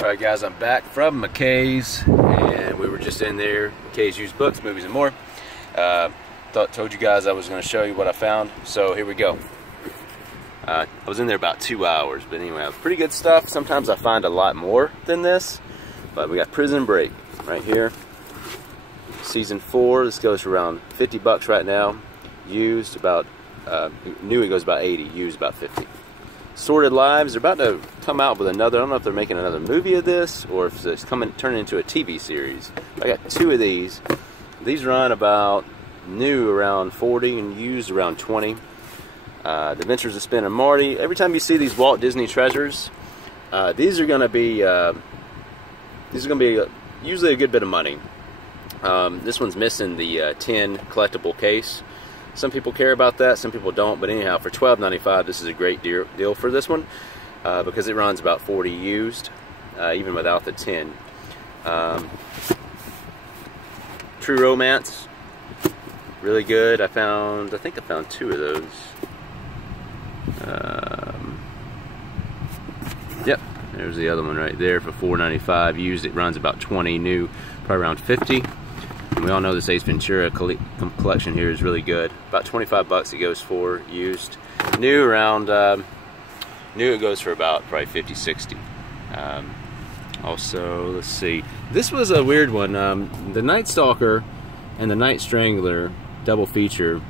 Alright guys, I'm back from McKays, and we were just in there, McKays Used Books, Movies and More. Told you guys I was going to show you what I found, so here we go. I was in there about 2 hours, but anyway, pretty good stuff. Sometimes I find a lot more than this, but we got Prison Break right here. Season 4, this goes for around 50 bucks right now. Used about, new it goes about 80, used about 50. Sorted Lives, they're about to come out with another. I don't know if they're making another movie of this or if it's turning into a TV series. I got 2 of these. These run about new around 40 and used around 20. The Adventures of Spin and Marty. Every time you see these Walt Disney treasures, these are going to be usually a good bit of money. This one's missing the tin collectible case. Some people care about that, some people don't, but anyhow, for $12.95, this is a great deal for this one because it runs about 40 used, even without the tin. True Romance, really good. I think I found 2 of those. Yep, there's the other one right there for $4.95 used. It runs about 20, new probably around 50. And we all know this Ace Ventura collection here is really good. About 25 bucks it goes for used. New around, new it goes for about probably 50, 60. Also, let's see. This was a weird one. The Night Stalker and the Night Strangler double feature.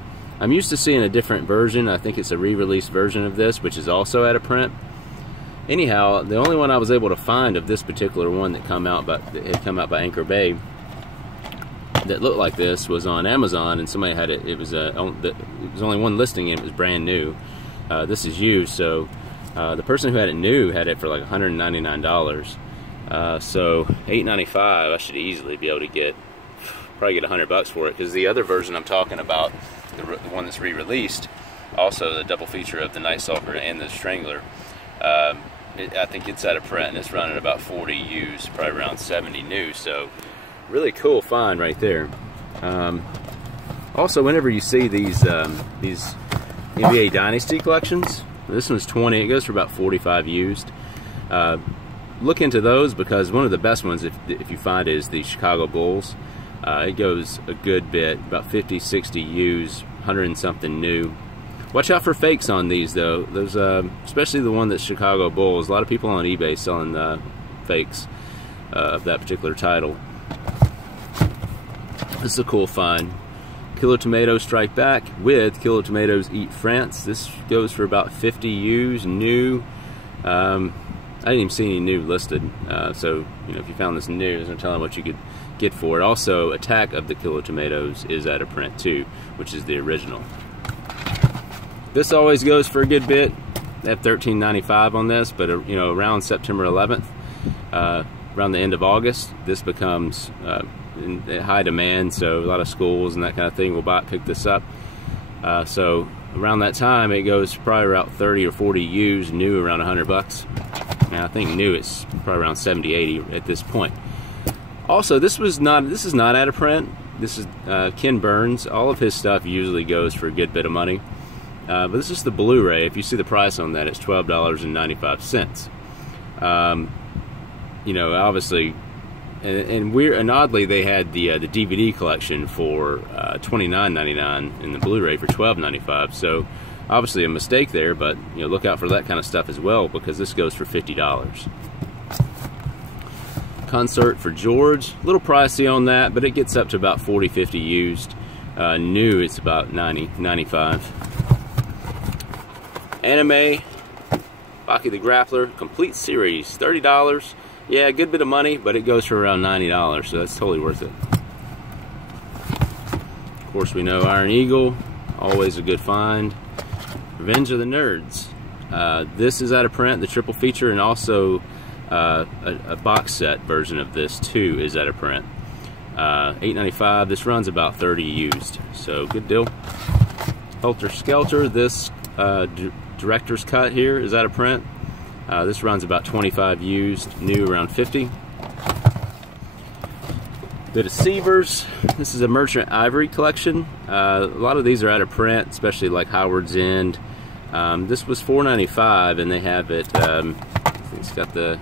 I'm used to seeing a different version. I think it's a re-released version of this, which is also out of print. Anyhow, the only one I was able to find of this particular one that had come out by Anchor Bay that looked like this was on Amazon, and somebody had it. It was only one listing, and it was brand new. This is used, so the person who had it new had it for like $199. So $8.95, I should easily be able to probably get 100 bucks for it, because the other version I'm talking about, the one that's re-released, also the double feature of the Night Stalker and the Strangler, I think it's out of print, and it's running about 40 used, probably around 70 new. So really cool find right there. Also, whenever you see these NBA Dynasty collections, this one's 20. It goes for about 45 used. Look into those, because one of the best ones, if you find, is the Chicago Bulls. It goes a good bit, about 50, 60 used, 100 and something new. Watch out for fakes on these though. There's especially the one that's Chicago Bulls. A lot of people on eBay selling fakes of that particular title. This is a cool find. Killer Tomatoes Strike Back with Killer Tomatoes Eat France. This goes for about 50 used, new. I didn't even see any new listed. So, you know, if you found this new, there's no telling what you could get for it. Also, Attack of the Killer Tomatoes is out of print too, which is the original. This always goes for a good bit. They have $13.95 on this, but you know, around September 11th, around the end of August, this becomes in high demand, so a lot of schools and that kind of thing will pick this up. So around that time, it goes probably around 30 or 40 used, new around 100 bucks. And I think new it's probably around 70, 80 at this point. Also, this is not out of print. This is Ken Burns. All of his stuff usually goes for a good bit of money. But this is the Blu-ray. If you see the price on that, it's $12.95. You know, obviously. And oddly, they had the DVD collection for $29.99 and the Blu-ray for $12.95. So obviously a mistake there, but you know, look out for that kind of stuff as well, because this goes for $50. Concert for George, a little pricey on that, but it gets up to about 40, 50 used. New, it's about 90, 95. Anime, Baki the Grappler, complete series, $30. Yeah, a good bit of money, but it goes for around $90, so that's totally worth it. Of course, we know Iron Eagle, always a good find. Revenge of the Nerds. This is out of print, the triple feature, and also a box set version of this too is out of print. $8.95. This runs about 30 used, so good deal. Helter Skelter. This director's cut here is out of print. This runs about 25 used, new around 50. The Deceivers. This is a Merchant Ivory collection. A lot of these are out of print, especially like Howard's End. This was $4.95, and they have it. I think it's got the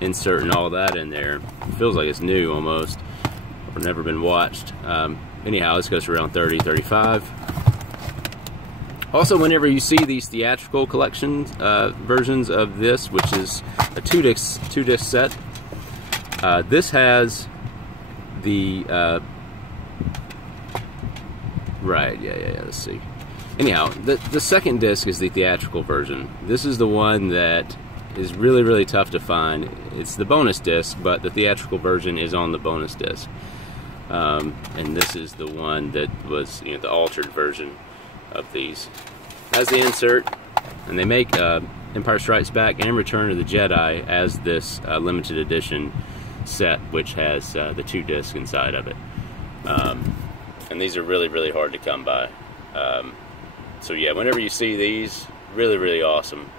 insert and all that in there. It feels like it's new almost, or never been watched. Anyhow, this goes for around 30, 35. Also, whenever you see these theatrical collections versions of this, which is a two disc set, this has the right, yeah. Let's see. Anyhow, the second disc is the theatrical version. This is the one that is really tough to find. It's the bonus disc, but the theatrical version is on the bonus disc. And this is the one that was, you know, the altered version of these. Has the insert, and they make Empire Strikes Back and Return of the Jedi as this limited edition set, which has the two discs inside of it. And these are really hard to come by. So yeah, whenever you see these, really awesome.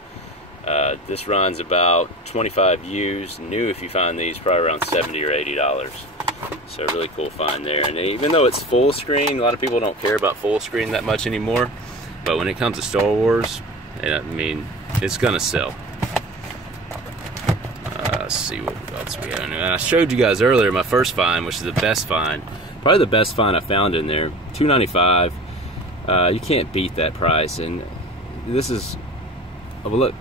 This runs about 25 used. New, if you find these, probably around $70 or $80. So really cool find there. And even though it's full screen, a lot of people don't care about full screen that much anymore. But when it comes to Star Wars, I mean, it's gonna sell. Let's see what else we have. And I showed you guys earlier my first find, which is the best find. Probably the best find I found in there. $2.95. You can't beat that price. And this is, oh, well, look.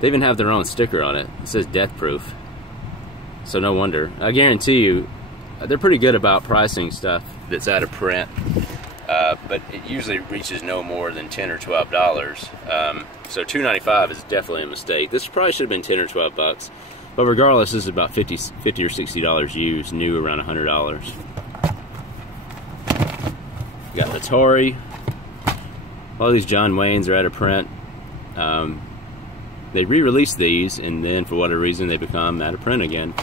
They even have their own sticker on it. It says death proof. So no wonder. I guarantee you, they're pretty good about pricing stuff that's out of print. But it usually reaches no more than $10 or $12. So $2.95 is definitely a mistake. This probably should have been 10 or 12 bucks. But regardless, this is about $50 or $60 used, new around $100. You got Atari. All these John Waynes are out of print. They re-released these, and then for whatever reason they become out of print again.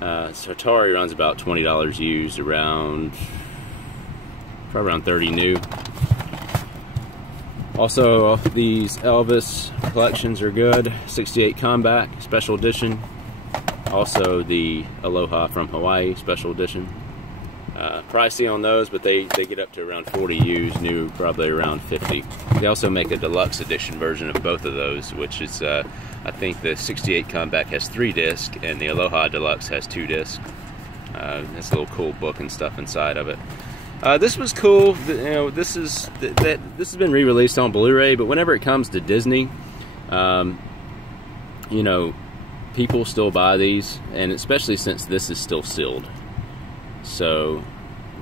So Atari runs about $20 used, probably around 30 new. Also, these Elvis collections are good. 68 Comeback Special Edition. Also the Aloha from Hawaii Special Edition. Pricey on those, but they get up to around 40 used, new probably around 50. They also make a deluxe edition version of both of those, which is, I think the 68 Comeback has 3 discs, and the Aloha Deluxe has 2 discs. That's a little cool book and stuff inside of it. This was cool. You know, this has been re-released on Blu-ray, but whenever it comes to Disney, you know, people still buy these, and especially since this is still sealed. So,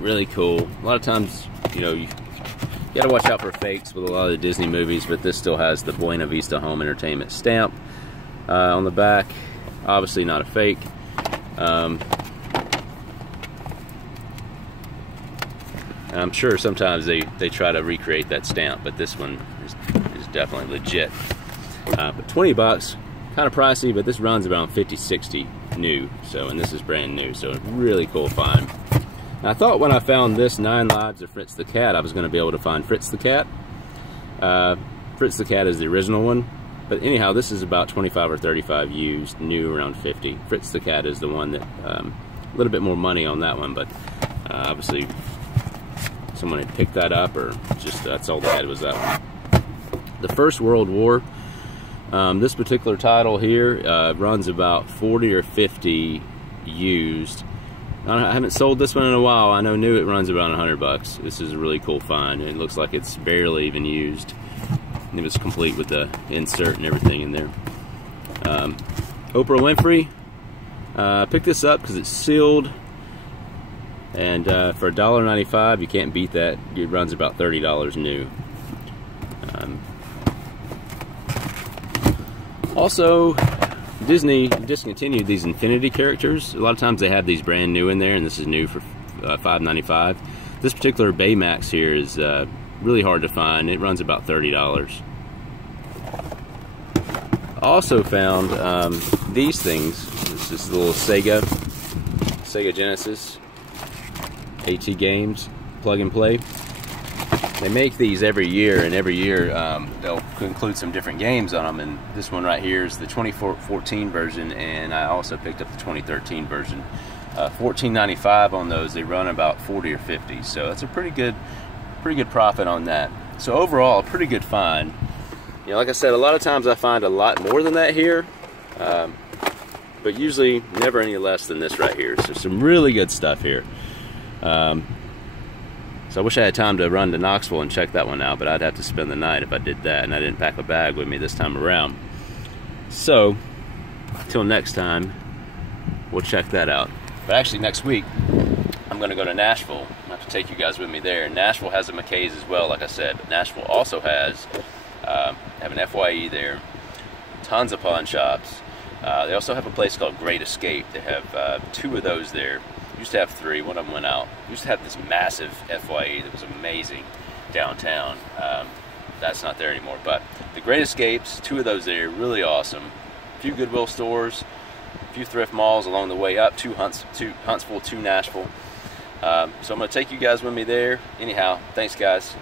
really cool. A lot of times, you know, you gotta watch out for fakes with a lot of the Disney movies, but this still has the Buena Vista Home Entertainment stamp on the back. Obviously not a fake. I'm sure sometimes they try to recreate that stamp, but this one is definitely legit. But 20 bucks, kind of pricey, but this runs around 50, 60 new. So, and this is brand new, so really cool find. Now, I thought when I found this 9 Lives of Fritz the Cat, I was going to be able to find Fritz the Cat. Fritz the Cat is the original one, but anyhow, this is about 25 or 35 used, new around 50. Fritz the Cat is the one that a little bit more money on that one, but obviously someone had picked that up, or just that's all they had was that one. The First World War. This particular title here runs about 40 or 50 used. I haven't sold this one in a while. I know new it runs about 100 bucks. This is a really cool find. It looks like it's barely even used. And it was complete with the insert and everything in there. Oprah Winfrey. Picked this up because it's sealed. And for $1.95, you can't beat that. It runs about $30 new. Also, Disney discontinued these Infinity characters. A lot of times they have these brand new in there, and this is new for $5.95. This particular Baymax here is really hard to find. It runs about $30. Also found these things. This is the little Sega Genesis AT Games plug and play. They make these every year, and every year they'll include some different games on them. And this one right here is the 2014 version, and I also picked up the 2013 version. $14.95 on those. They run about 40 or 50, so that's a pretty good profit on that. So overall, a pretty good find. You know, like I said, a lot of times I find a lot more than that here. but usually never any less than this right here. So some really good stuff here. So I wish I had time to run to Knoxville and check that one out, but I'd have to spend the night if I did that, and I didn't pack a bag with me this time around. So, until next time, we'll check that out. But actually, next week, I'm going to go to Nashville. I have to take you guys with me there. Nashville has a McKays as well, like I said, but Nashville also has have an FYE there, tons of pawn shops. They also have a place called Great Escape. They have 2 of those there. Used to have 3, one of them went out. Used to have this massive FYE that was amazing downtown. That's not there anymore, but the Great Escapes, 2 of those there, really awesome. A few Goodwill stores, a few thrift malls along the way up to Huntsville to Nashville. So I'm going to take you guys with me there. Anyhow, thanks guys.